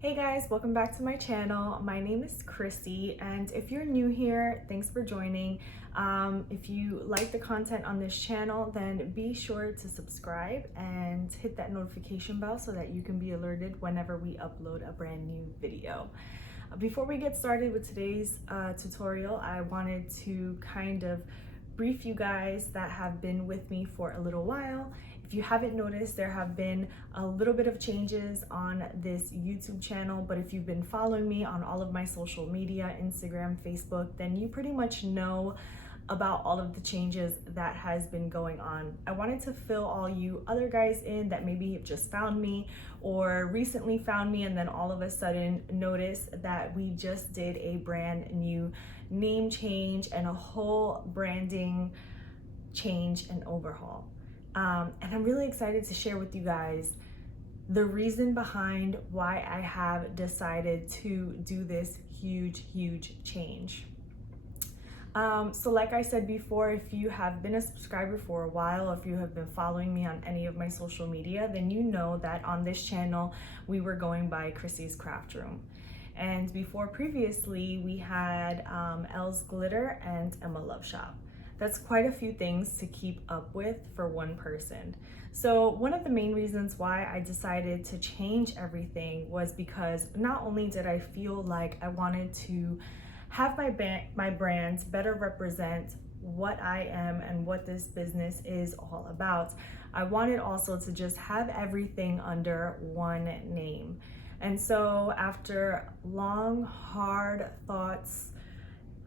Hey guys, welcome back to my channel. My name is Chrissy, and if you're new here, thanks for joining. If you like the content on this channel, then be sure to subscribe and hit that notification bell so that you can be alerted whenever we upload a brand new video. Before we get started with today's tutorial, I wanted to kind of brief you guys that have been with me for a little while. If you haven't noticed, there have been a little bit of changes on this YouTube channel, but if you've been following me on all of my social media, Instagram, Facebook, then you pretty much know about all of the changes that has been going on. I wanted to fill all you other guys in that maybe have just found me or recently found me and then all of a sudden noticed that we just did a brand new name change and a whole branding change and overhaul. And I'm really excited to share with you guys the reason behind why I have decided to do this huge change. So like I said before, if you have been a subscriber for a while, if you have been following me on any of my social media, then you know that on this channel, we were going by Chrissy's Craft Room. And before previously, we had Elle's Glitter and Emma Love Shop. That's quite a few things to keep up with for one person. So one of the main reasons why I decided to change everything was because not only did I feel like I wanted to have my brands better represent what I am and what this business is all about, I wanted also to just have everything under one name. And so after long, hard thoughts,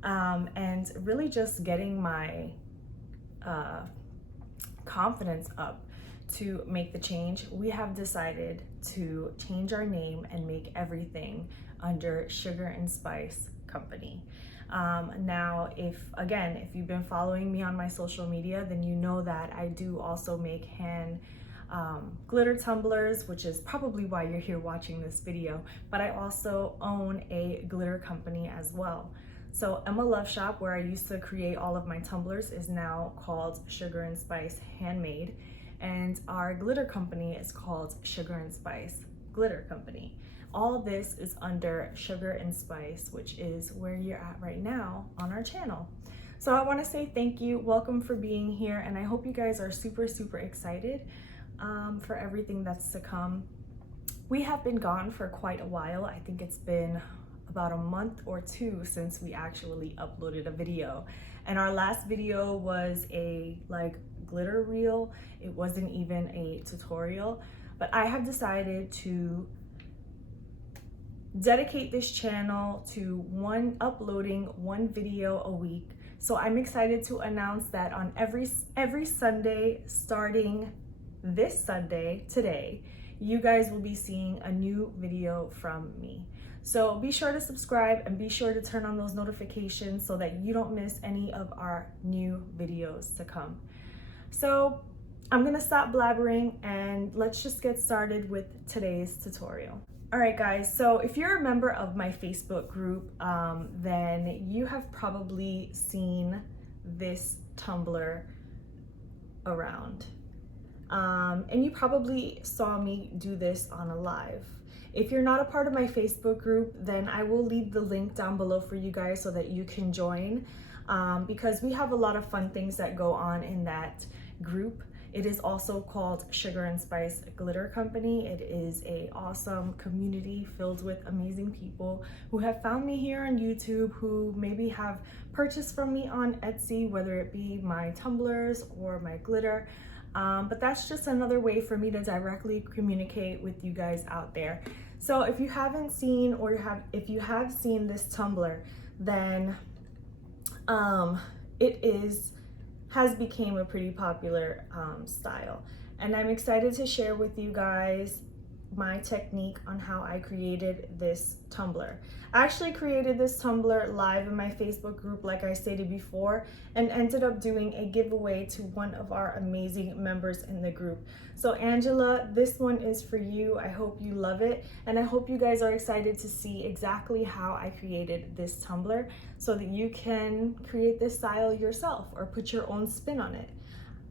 and really just getting my confidence up to make the change, we have decided to change our name and make everything under Sugar and Spice Company. Now, if you've been following me on my social media, then you know that I do also make hand glitter tumblers, which is probably why you're here watching this video, but I also own a glitter company as well. So Emma Love Shop, where I used to create all of my tumblers, is now called Sugar and Spice Handmade, and our glitter company is called Sugar and Spice Glitter Company. All this is under Sugar and Spice, which is where you're at right now on our channel. So I want to say thank you, welcome for being here, and I hope you guys are super excited for everything that's to come. We have been gone for quite a while. I think it's been about a month or two since we actually uploaded a video, and our last video was a glitter reel. It wasn't even a tutorial, but I have decided to dedicate this channel to uploading one video a week. So I'm excited to announce that on every Sunday starting this Sunday, today, you guys will be seeing a new video from me. So be sure to subscribe and be sure to turn on those notifications so that you don't miss any of our new videos to come. So I'm gonna stop blabbering and let's just get started with today's tutorial. All right guys, so if you're a member of my Facebook group, then you have probably seen this tumbler around. And you probably saw me do this on a live. If you're not a part of my Facebook group, then I will leave the link down below for you guys so that you can join, because we have a lot of fun things that go on in that group. It is also called Sugar and Spice Glitter Company. It is an awesome community filled with amazing people who have found me here on YouTube, who maybe have purchased from me on Etsy, whether it be my tumblers or my glitter. But that's just another way for me to directly communicate with you guys out there. So if you haven't seen, or if you have seen this tumbler, then it has become a pretty popular style. And I'm excited to share with you guys my technique on how I created this tumbler. I actually created this tumbler live in my Facebook group, like I stated before, and ended up doing a giveaway to one of our amazing members in the group. So Angela, this one is for you. I hope you love it, and I hope you guys are excited to see exactly how I created this tumbler so that you can create this style yourself or put your own spin on it.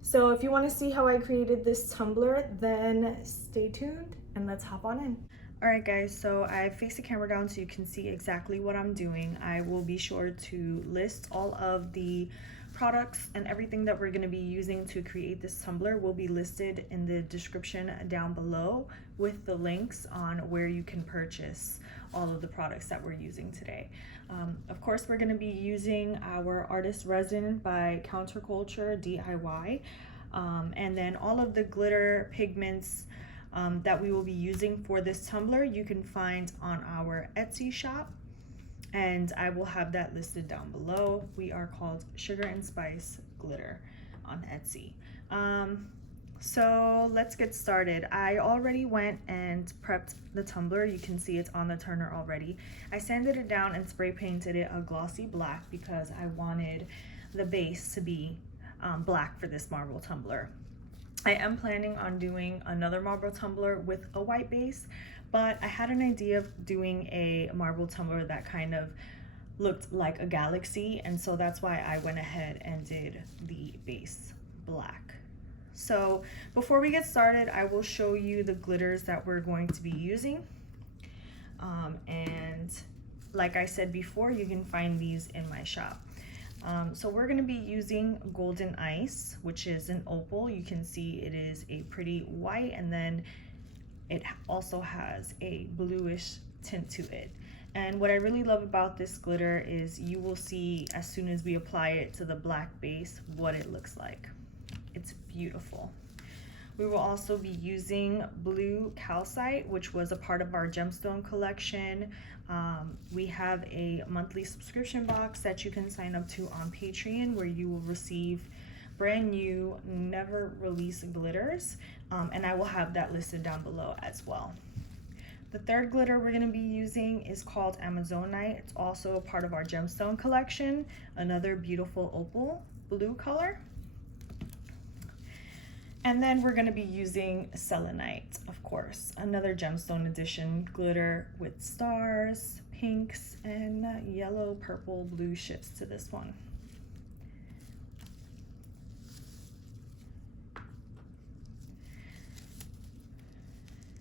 So if you want to see how I created this tumbler, then stay tuned and let's hop on in. Alright guys, so I faced the camera down so you can see exactly what I'm doing. I will be sure to list all of the products and everything that we're going to be using to create this tumbler will be listed in the description down below with the links on where you can purchase all of the products that we're using today. Of course, we're going to be using our artist resin by Counterculture DIY, and then all of the glitter pigments that we will be using for this tumbler you can find on our Etsy shop, and I will have that listed down below. We are called Sugar and Spice Glitter on Etsy. So let's get started. I already went and prepped the tumbler. You can see it's on the turner already. I sanded it down and spray painted it a glossy black because I wanted the base to be black for this marble tumbler. I am planning on doing another marble tumbler with a white base, but I had an idea of doing a marble tumbler that kind of looked like a galaxy, and so that's why I went ahead and did the base black. So before we get started, I will show you the glitters that we're going to be using. And like I said before, you can find these in my shop. So we're going to be using Golden Ice, which is an opal. You can see it is a pretty white, and then it also has a bluish tint to it. And what I really love about this glitter is you will see as soon as we apply it to the black base what it looks like. It's beautiful. We will also be using blue calcite, which was a part of our gemstone collection. We have a monthly subscription box that you can sign up to on Patreon, where you will receive brand new, never released glitters, and I will have that listed down below as well. The third glitter we're going to be using is called Amazonite. It's also a part of our gemstone collection, another beautiful opal blue color. And then we're going to be using Selenite, of course, another gemstone edition glitter with stars, pinks, and yellow, purple, blue shifts to this one.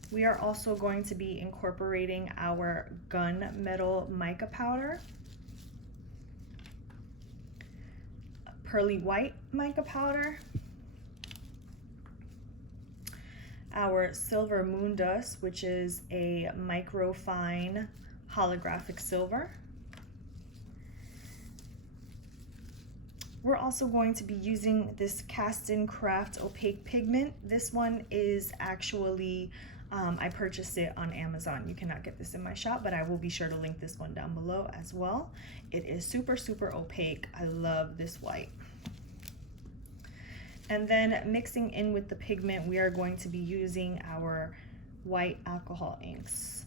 We are also going to be incorporating our gunmetal mica powder, pearly white mica powder, our silver moon dust, which is a microfine holographic silver. We're also going to be using this Cast In Craft opaque pigment. This one is actually, I purchased it on Amazon. You cannot get this in my shop, but I will be sure to link this one down below as well. It is super, super opaque. I love this white. And then mixing in with the pigment, we are going to be using our white alcohol inks.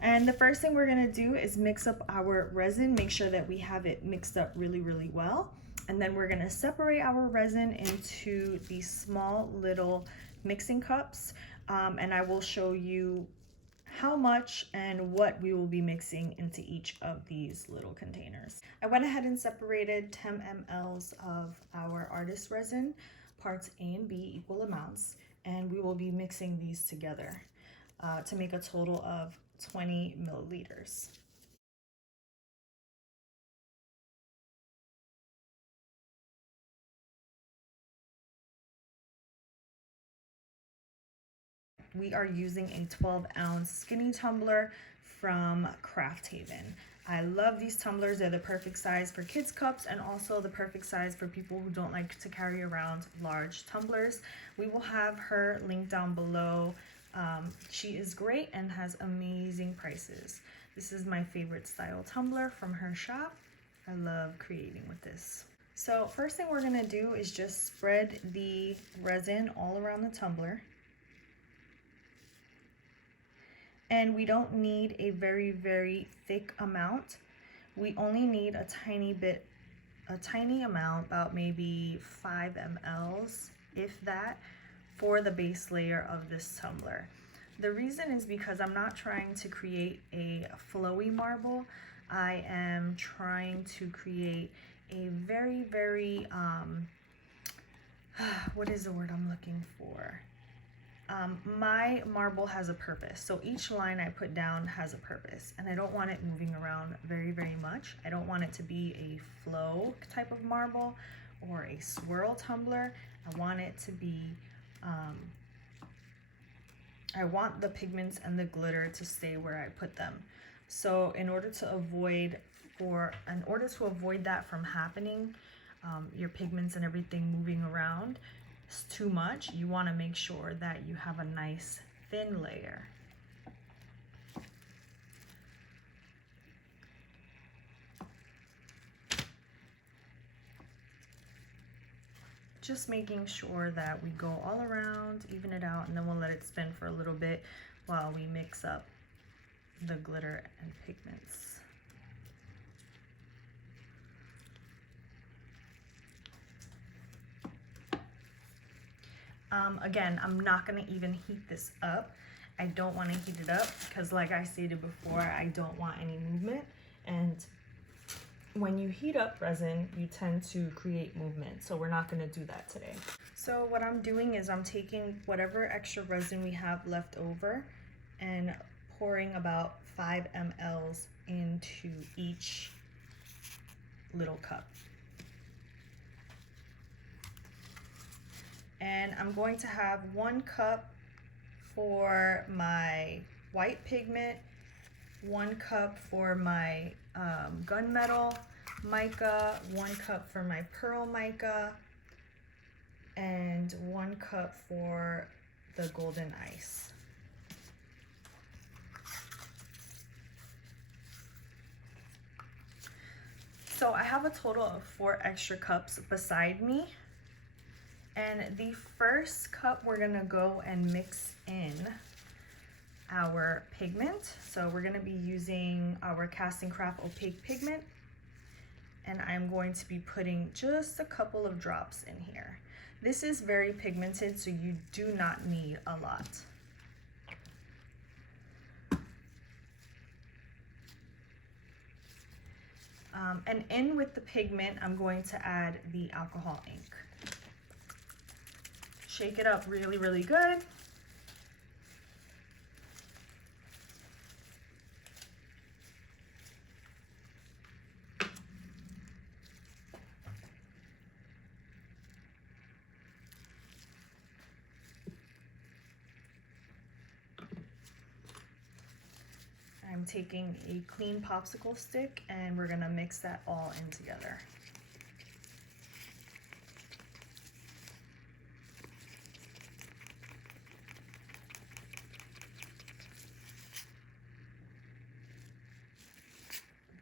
And the first thing we're gonna do is mix up our resin, make sure that we have it mixed up really, really well. And then we're gonna separate our resin into these small little mixing cups. And I will show you how much and what we will be mixing into each of these little containers. I went ahead and separated 10 mLs of our artist resin, parts A and B, equal amounts, and we will be mixing these together to make a total of 20 milliliters. We are using a 12-ounce skinny tumbler from Craft Haven. I love these tumblers. They're the perfect size for kids' cups and also the perfect size for people who don't like to carry around large tumblers. We will have her linked down below. She is great and has amazing prices. This is my favorite style tumbler from her shop. I love creating with this. So first thing we're gonna do is just spread the resin all around the tumbler. And we don't need a very, very thick amount. We only need a tiny amount, about maybe 5 mLs, if that, for the base layer of this tumbler. The reason is because I'm not trying to create a flowy marble. I am trying to create a very, very, what is the word I'm looking for? my marble has a purpose. So each line I put down has a purpose, and I don't want it moving around very much. I don't want it to be a flow type of marble or a swirl tumbler. I want it to be, I want the pigments and the glitter to stay where I put them. So in order to avoid that from happening, your pigments and everything moving around too much, you want to make sure that you have a nice thin layer. Just making sure that we go all around, even it out, and then we'll let it spin for a little bit while we mix up the glitter and pigments. Again, I'm not going to even heat this up. I don't want to heat it up because, like I stated before, I don't want any movement. And when you heat up resin, you tend to create movement. So we're not going to do that today. So what I'm doing is I'm taking whatever extra resin we have left over and pouring about 5 mLs into each little cup. And I'm going to have 1 cup for my white pigment, 1 cup for my gunmetal mica, 1 cup for my pearl mica, and 1 cup for the golden ice. So I have a total of 4 extra cups beside me. And the first cup, we're gonna go and mix in our pigment. So we're gonna be using our Cast and Craft opaque pigment. And I'm going to be putting just a couple of drops in here. This is very pigmented, so you do not need a lot. And in with the pigment, I'm going to add the alcohol ink. Shake it up really good. I'm taking a clean popsicle stick and we're gonna mix that all in together.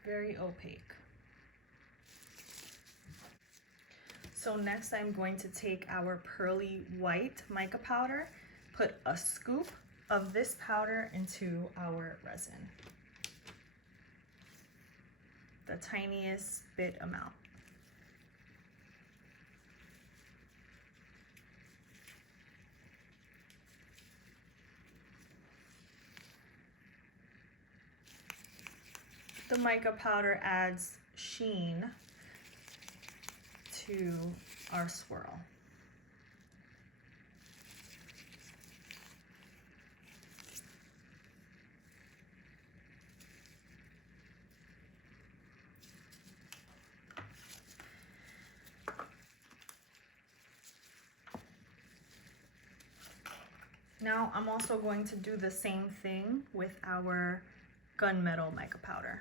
Very opaque. So next I'm going to take our pearly white mica powder, put a scoop of this powder into our resin. The tiniest bit amount. The mica powder adds sheen to our swirl. Now I'm also going to do the same thing with our gunmetal mica powder.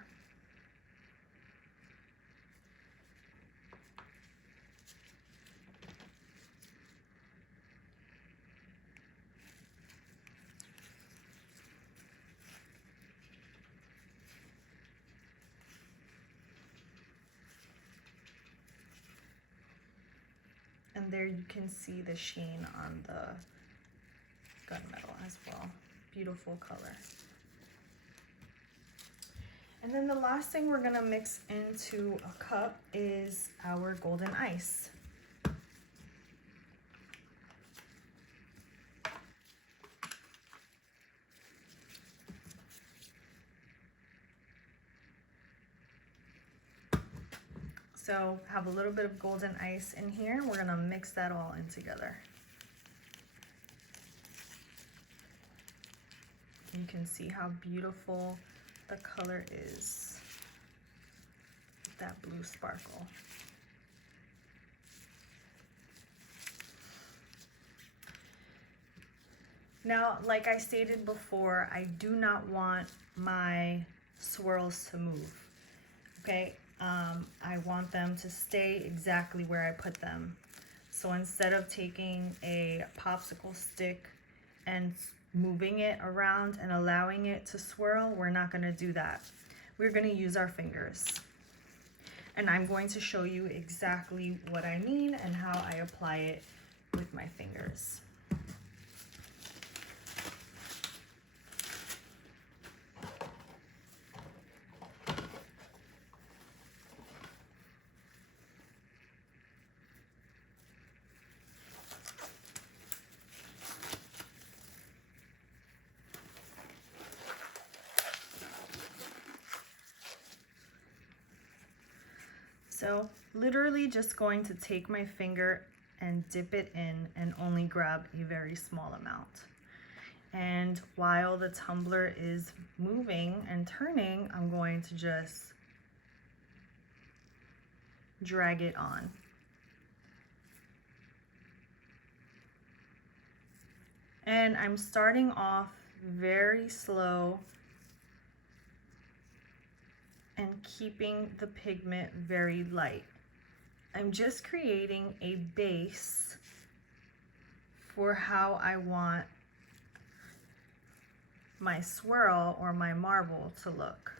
And there you can see the sheen on the gunmetal as well. Beautiful color. And then the last thing we're gonna mix into a cup is our golden ice. So have a little bit of golden ice in here. We're gonna mix that all in together. You can see how beautiful the color is, that blue sparkle. Now, like I stated before, I do not want my swirls to move, okay? I want them to stay exactly where I put them. So instead of taking a popsicle stick and moving it around and allowing it to swirl, we're not gonna do that. We're gonna use our fingers. And I'm going to show you exactly what I mean and how I apply it with my fingers. So literally just going to take my finger and dip it in and only grab a very small amount. And while the tumbler is moving and turning, I'm going to just drag it on. And I'm starting off very slow and keeping the pigment very light. I'm just creating a base for how I want my swirl or my marble to look.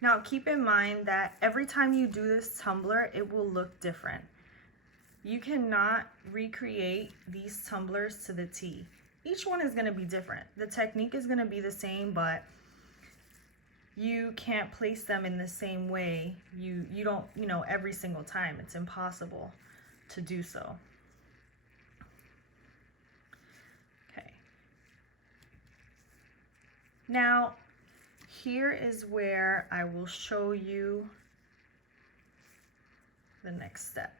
Now keep in mind that every time you do this tumbler, it will look different. You cannot recreate these tumblers to the T. Each one is gonna be different. The technique is gonna be the same, but you can't place them in the same way. You don't, every single time. It's impossible to do so. Okay. Now, here is where I will show you the next step.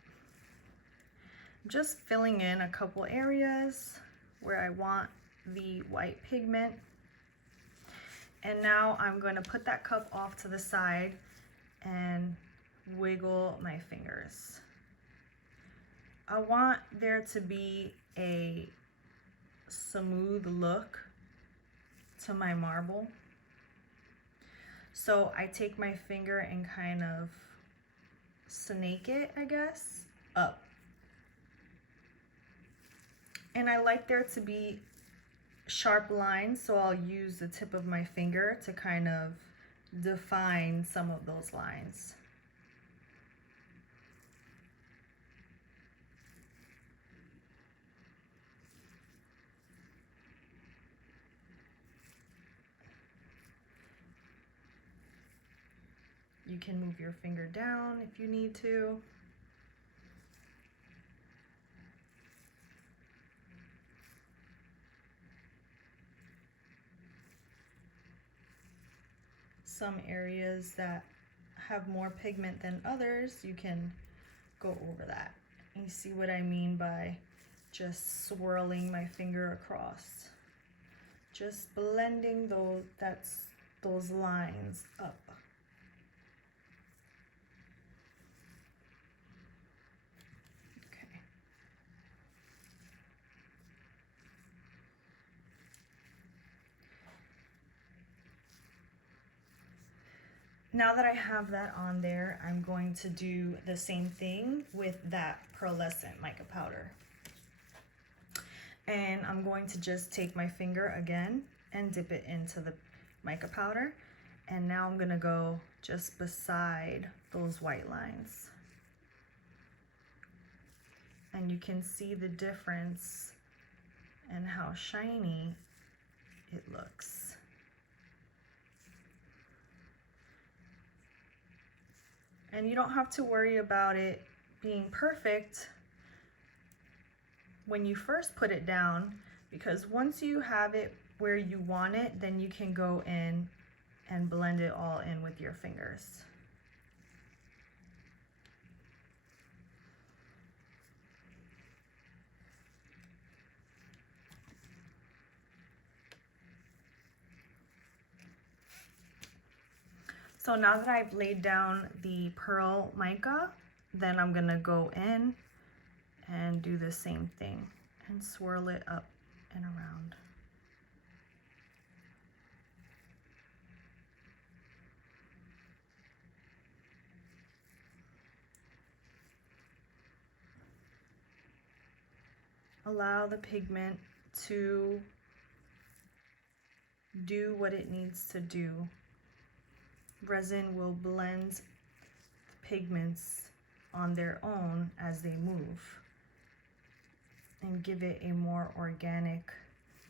I'm just filling in a couple areas where I want the white pigment. And now I'm going to put that cup off to the side and wiggle my fingers. I want there to be a smooth look to my marble. So I take my finger and kind of snake it, I guess, up. And I like there to be sharp lines, so I'll use the tip of my finger to kind of define some of those lines. You can move your finger down if you need to. Some areas that have more pigment than others, you can go over that. You see what I mean by just swirling my finger across. Just blending those lines up. Okay. Now that I have that on there, I'm going to do the same thing with that pearlescent mica powder. And I'm going to just take my finger again and dip it into the mica powder. And now I'm gonna go just beside those white lines. And you can see the difference and how shiny it looks. And you don't have to worry about it being perfect when you first put it down, because once you have it where you want it, then you can go in and blend it all in with your fingers. So now that I've laid down the pearl mica, then I'm gonna go in and do the same thing and swirl it up and around. Allow the pigment to do what it needs to do. Resin will blend the pigments on their own as they move and give it a more organic,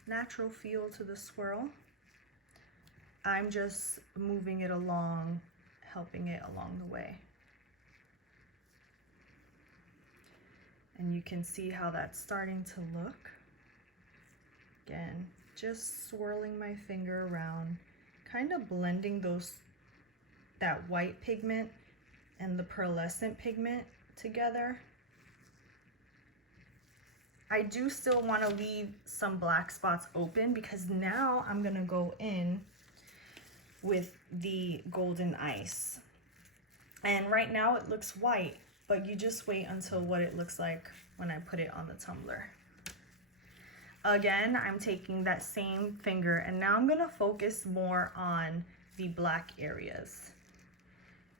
natural feel to the swirl. I'm just moving it along, helping it along the way. And you can see how that's starting to look. Again, just swirling my finger around, kind of blending that white pigment and the pearlescent pigment together. I do still want to leave some black spots open because now I'm gonna go in with the golden ice. And right now it looks white, but you just wait until what it looks like when I put it on the tumbler. Again, I'm taking that same finger and now I'm gonna focus more on the black areas.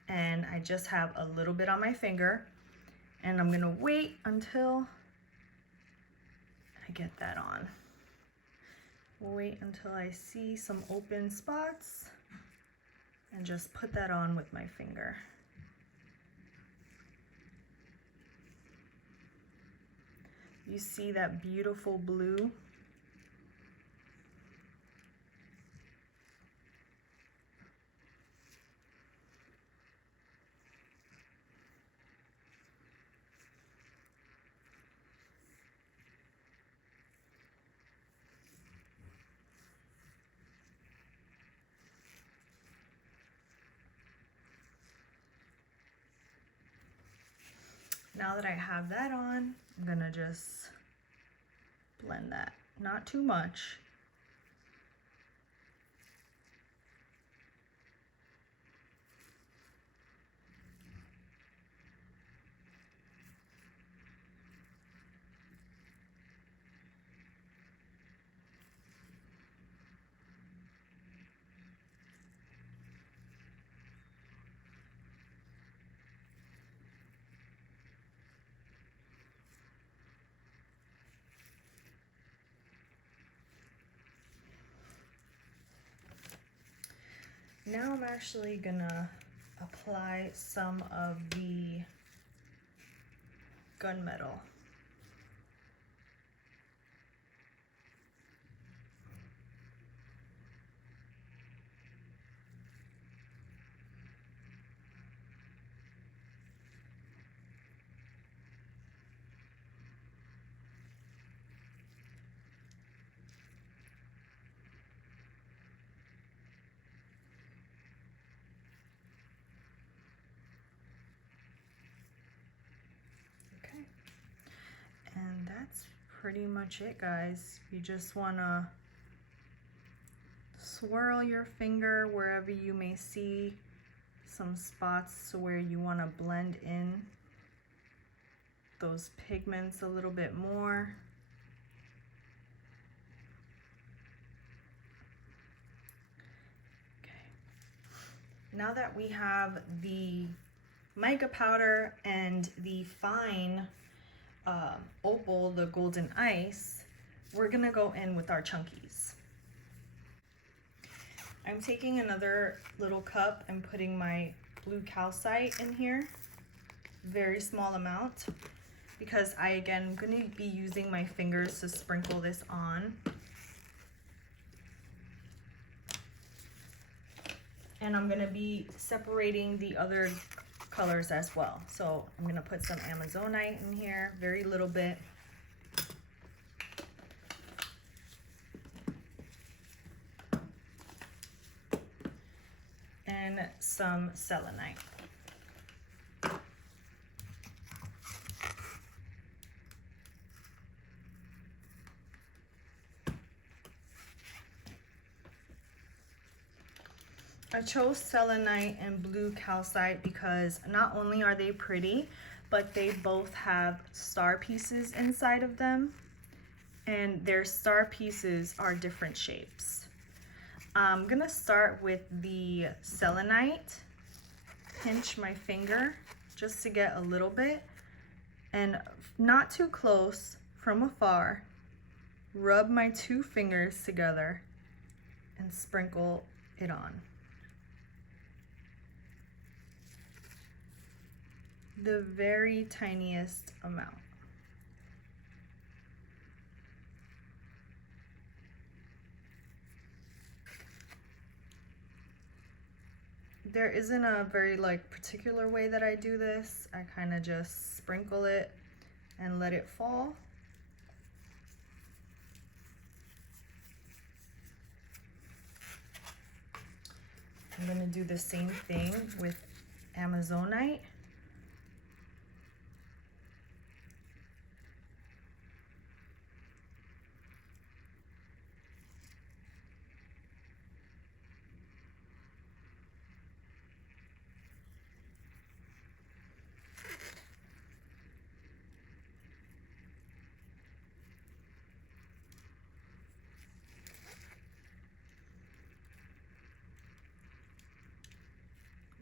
And I just have a little bit on my finger and I'm gonna wait until I get that on. Wait until I see some open spots and just put that on with my finger. You see that beautiful blue? Now that I have that on, I'm gonna just blend that, not too much. Now I'm actually gonna apply some of the gunmetal. And that's pretty much it, guys. You just wanna swirl your finger wherever you may see some spots where you wanna blend in those pigments a little bit more. Okay. Now that we have the mica powder and the fine opal, the golden ice, we're gonna go in with our chunkies. I'm taking another little cup and putting my blue calcite in here, very small amount, because I'm gonna be using my fingers to sprinkle this on. And I'm gonna be separating the other colors as well. So I'm gonna put some Amazonite in here, very little bit. And some selenite. I chose selenite and blue calcite because not only are they pretty, but they both have star pieces inside of them, and their star pieces are different shapes. I'm gonna start with the selenite, pinch my finger just to get a little bit, and not too close, from afar, rub my two fingers together and sprinkle it on. The very tiniest amount. There isn't a very particular way that I do this. I kind of just sprinkle it and let it fall. I'm gonna do the same thing with Amazonite.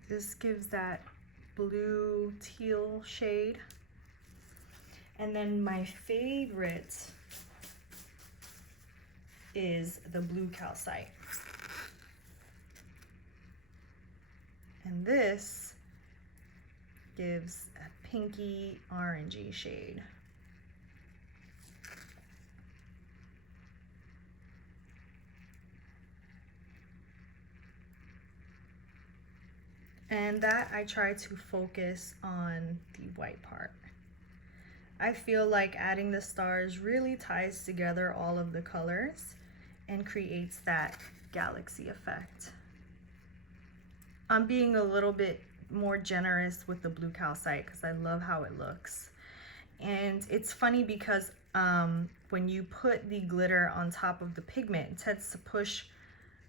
This gives that blue teal shade. And then my favorite is the blue calcite. And this gives a pinky orangey shade. And that I try to focus on the white part. I feel like adding the stars really ties together all of the colors and creates that galaxy effect. I'm being a little bit more generous with the blue calcite because I love how it looks. And it's funny because when you put the glitter on top of the pigment, it tends to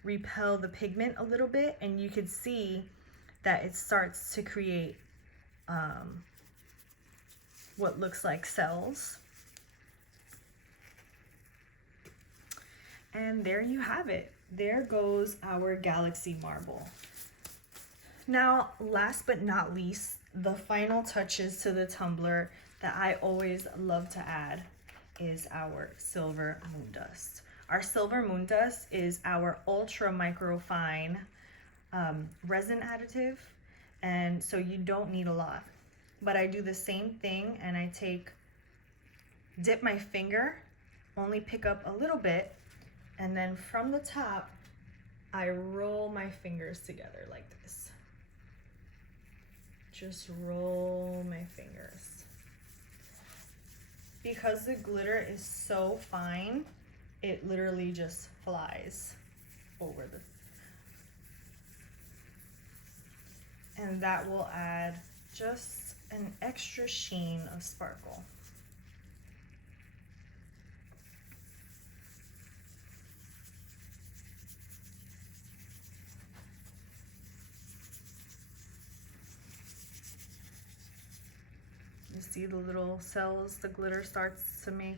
repel the pigment a little bit, and you can see that it starts to create what looks like cells. And there you have it. There goes our galaxy marble. Now, last but not least, the final touches to the tumbler that I always love to add is our silver moon dust. Our silver moon dust is our ultra microfine resin additive, and so you don't need a lot. But I do the same thing, and I dip my finger, only pick up a little bit, and then from the top, I roll my fingers together like this. Just roll my fingers. Because the glitter is so fine, it literally just flies over the. And that will add just an extra sheen of sparkle. You see the little cells the glitter starts to make?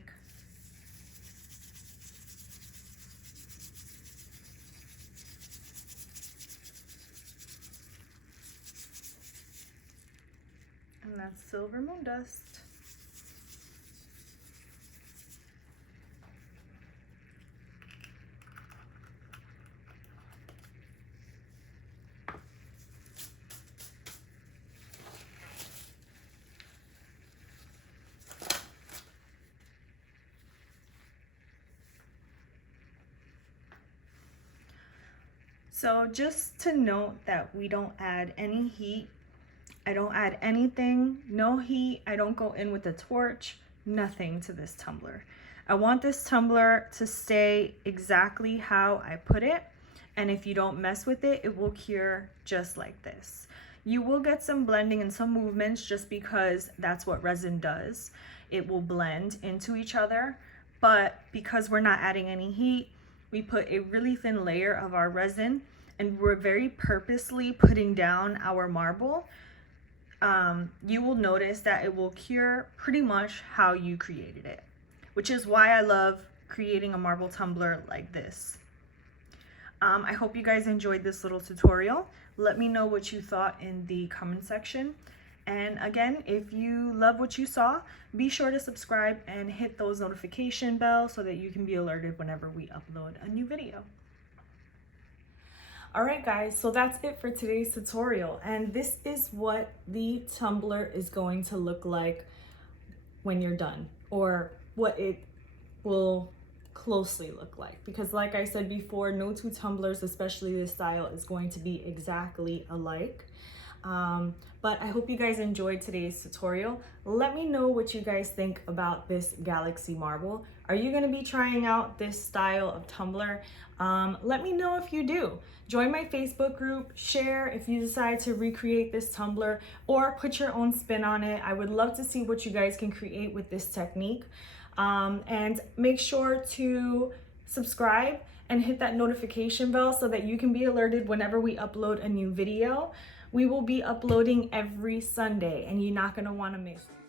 And that's silver moon dust. So just to note that we don't add any heat. I don't add anything, no heat. I don't go in with a torch, nothing to this tumbler. I want this tumbler to stay exactly how I put it. And if you don't mess with it, it will cure just like this. You will get some blending and some movements just because that's what resin does. It will blend into each other. But because we're not adding any heat, we put a really thin layer of our resin and we're very purposely putting down our marble, you will notice that it will cure pretty much how you created it, which is why I love creating a marble tumbler like this. I hope you guys enjoyed this little tutorial. Let me know what you thought in the comment section. And again, if you love what you saw, be sure to subscribe and hit those notification bells so that you can be alerted whenever we upload a new video. Alright guys, so that's it for today's tutorial, and this is what the tumbler is going to look like when you're done, or what it will closely look like, because like I said before, no two tumblers, especially this style, is going to be exactly alike. But I hope you guys enjoyed today's tutorial. Let me know what you guys think about this galaxy marble. Are you going to be trying out this style of tumbler? Let me know if you do. Join my Facebook group, share if you decide to recreate this tumbler, or put your own spin on it. I would love to see what you guys can create with this technique. And make sure to subscribe and hit that notification bell so that you can be alerted whenever we upload a new video. We will be uploading every Sunday, and you're not going to want to miss it.